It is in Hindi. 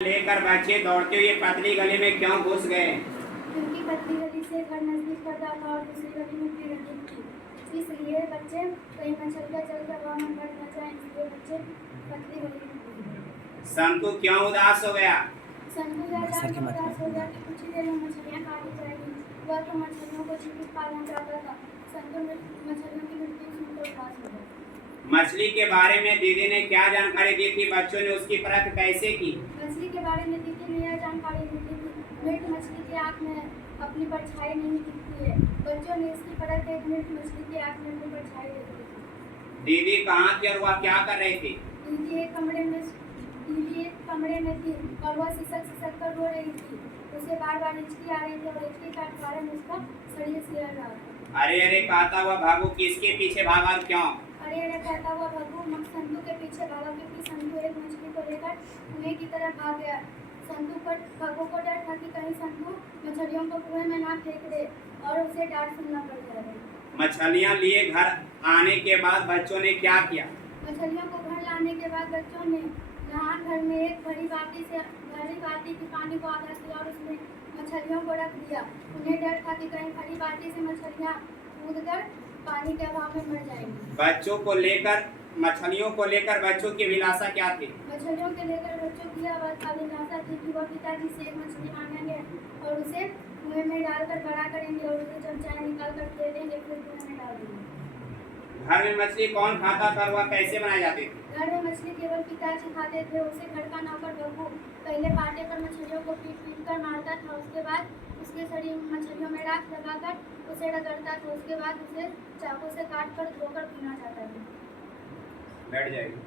लेकर बच्चे दौड़ते हुए पतली गली में क्यों घुस गए? क्योंकि पतली गली से घर नजदीक पड़ता था और दूसरी गली में भीड़ अधिक थी, इसलिए बच्चे कहीं मछलियाँ चलकर वहाँ में बढ़ न जाए, इसलिए बच्चे पतली गली में घुस गए। संतु क्यों उदास हो गया? संतु यह जानकर उदास हो गया कि कुछ ही देर में मछलियाँ काटी जाएगी। वह तो मछलियों को जीवित पालना चाहता था। संतु मछलियों की मृत्यु सुनकर उदास हो गया। मछली के बारे में दीदी ने क्या जानकारी दी थी? बच्चों ने उसकी परख कैसे की? मछली के बारे में दीदी ने यह जानकारी दी थी मृत मछली की आँख में अपनी परछाई नहीं दिखती है। बच्चों ने इसकी परख एक मृत मछली की आँख में अपनी परछाई देखी थी। दीदी कहाँ थी और वह क्या कर रही थी? दीदी एक कमरे में थी और वह सिसक कर रो रही थी। उसे बार बार हिचकी आ रही थी और हिचकी का कारण उसका शरीर सिहर रहा था। अरे अरे कहता हुआ भागू किसके पीछे भागा और क्यों? अरे अरे कहता हुआ भागू संतु के पीछे भागा, क्योंकि संतु एक मछली को लेकर कुएं की तरफ भाग गया। संतु को डर था कि कहीं संतु मछलियों को कुएं में ना फेंक दे और उसे डांट सुनना पड़ जाएगा। मछलियाँ लिए घर आने के बाद बच्चों ने क्या किया? मछलियों को घर लाने के बाद बच्चों ने नहान घर में एक बड़ी बाल्टी की पानी को आधा किया और उसमें मछलियों को रख दिया। उन्हें डर था कि कहीं बड़ी बाल्टी से मछलियाँ कूदकर पानी के अभाव में मर जाएंगी। मछलियों को लेकर बच्चों की अभिलाषा क्या थी? मछलियों के लेकर बच्चों की अभिलाषा थी कि वह पिताजी से एक मछली मांगेंगे और उसे कुएं में डालकर बड़ा करेंगे और उसे जब चाहे निकाल कर खेलेंगे, फिर कुएं में डाल देंगे। घर में मछली कौन खाता था और वह कैसे बनाई जाती थी? घर में मछली केवल पिताजी खाते थे। उसे घर का नौकर बब्बू पहले पाटे पर मछलियों को पीट कर मारता था। उसके बाद उसके शरीर मछलियों में राख लगाकर उसे रगड़ता था। उसके बाद उसे चाकू से काट कर धोकर पीना जाता था। बैठ जाएगी।